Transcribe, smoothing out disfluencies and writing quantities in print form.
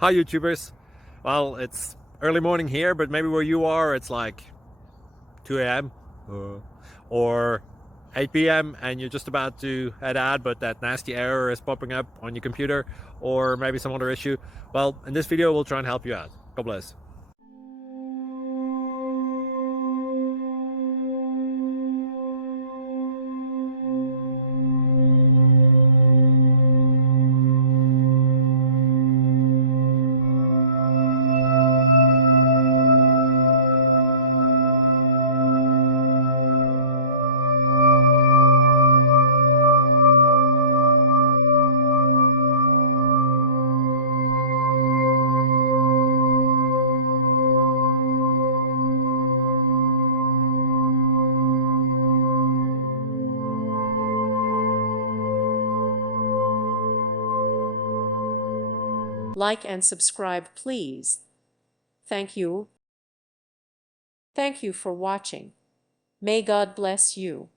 Hi YouTubers. Well, it's early morning here, but maybe where you are it's like 2 a.m. or 8 p.m. and you're just about to head out, but that nasty error is popping up on your computer, or maybe some other issue. Well, in this video we'll try and help you out. God bless. Like and subscribe, please. Thank you. Thank you for watching. May God bless you.